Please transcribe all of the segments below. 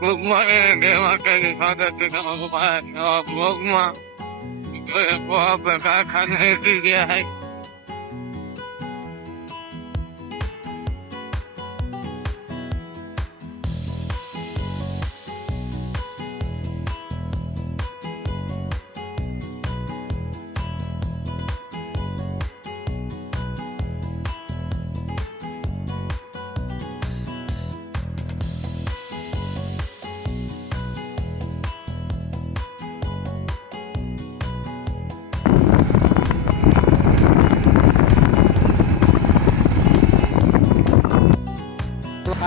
Good morning, dear Maka, Father, to come up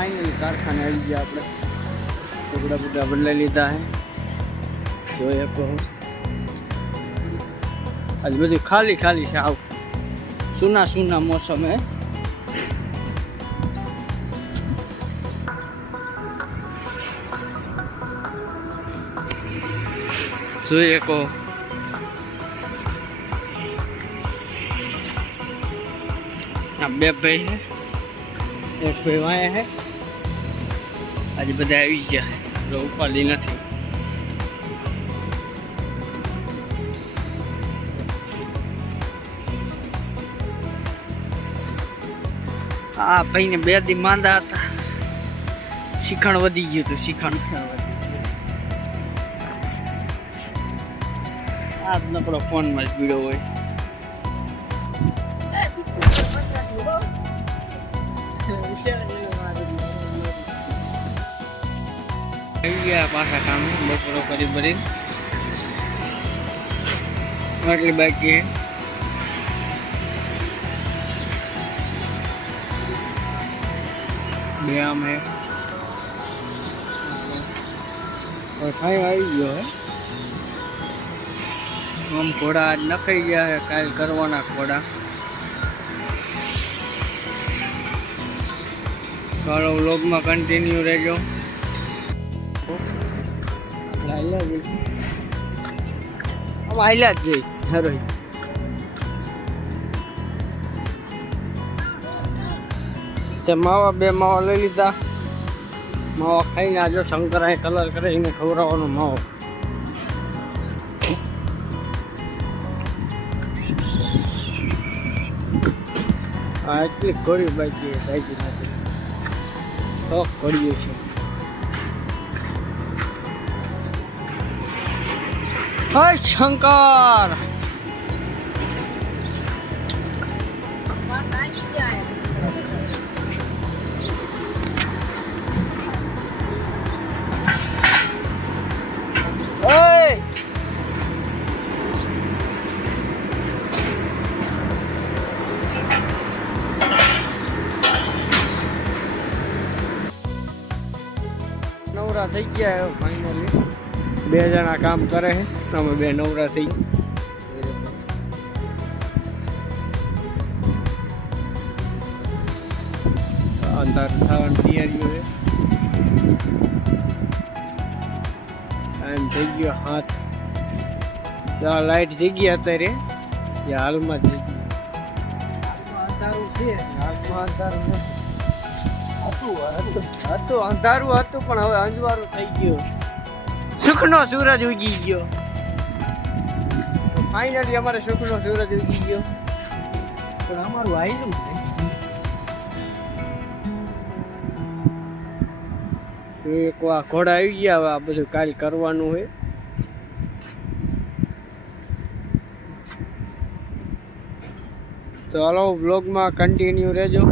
finally કારખાને આવી ગયા આપણે ટુકડા બુકડા બદલાઈ લીધા હે જોઈએ કહું આજ બધું ખાલી ખાલી છે આવ સુના સુના મોસમ હે જોઈએ કહો આ બે ભાઈ છે એક ભાઈ વાયા હે આજે બધા આવી ગયા છે. ઉપાડી નથી. આ ભાઈને બે દી માંદા હતા. શિખણ વધી ગયું હતું શિખણ આ જ નકરો ફોનમાં જ પીડ્યો હોય. આવી ગયા પાછા કામ, બપોરો કરી ભરી આટલી બાકી. હે. બે આમ હે. ખાઈ આવી ગયો હે. આમ ઘોડા આજ નખાઈ ગયા હે, કાલ કરવાના ઘોડા. ચાલો વ્લોગમાં કન્ટિન્યુ રહેજો. આયલા જ જઈ હરોઈ તે માવા બે માવા લઈ લીધા માવા ખાઈને આજો શંકરાએ કલર કરીને ખવડાવવાનો માવો આ એટલી ઘોડી બાકી બાકી નથી તો ઘોડીએ છે હય શંકર ઓય નવરા થઈ ગયા ફાઇનલી બે જણા કામ કરે છે. અમે બે નવરા થઈ અંધાર થવાની તૈયારીઓ છે. ટાઈમ થઈ ગયો હાથ ત્યાં લાઇટ જઈ ગઈ અત્યારે. એ હાલમાં જઈ ગઈ. અંધારું છે. હાથમાં અંધારું હતું હતું. અંધારું હતું પણ હવે અંજવાળું થઈ ગયું. સુખનો સૂરજ ઉગી ગયો. ફાઇનલી અમારે સુખનો સૂરજ ઉગી ગયો. પણ અમારું આવેલું છે એક વાર ઘોડા આવી ગયા, હવે આ બધું કાલ કરવાનું હોય. તો હલો બ્લોગમાં કન્ટિન્યુ રહેજો.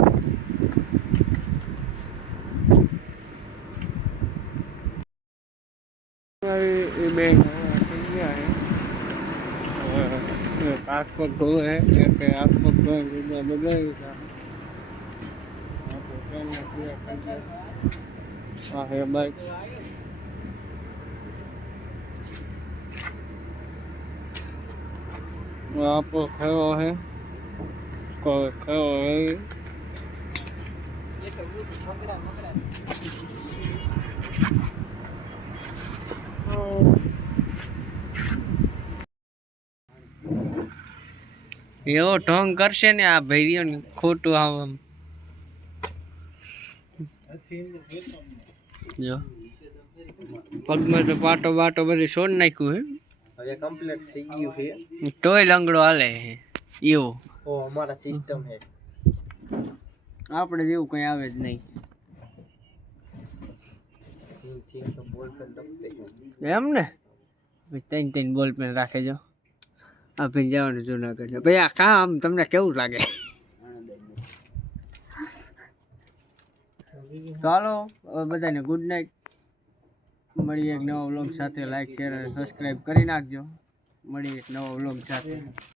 હે હવે હાથ પગ ધોવે હે ધોવે બીજા બદલાવી દીધા આ હે બાઈક આપો હે. હે. એવો ઢોંગ કરશે ને આ ભૈરીઓ ને ખોટું આમ. જો. પગમાં તો પાટો બાટો બધી છોડ નાખ્યું હે. હવે કમ્પ્લીટ થઈ ગયું છે. તોય લંગડો હાલે હે. એવો. ઓ અમારા સિસ્ટમ છે આપણે જેવું કઈ આવે જ નહીં. એમ ને? ત્રણ ત્રણ બોલ પેન રાખે જો. આ ભાઈ જવાનું જુનાગઢ. ભાઈ, આ કામ તમને કેવું લાગે? ચાલો બધાને ગુડ નાઇટ મળીએ એક નવો વ્લોગ સાથે. લાઈક શેર અને સબસ્ક્રાઈબ કરી નાખજો. મળીએ એક નવો વ્લોગ સાથે.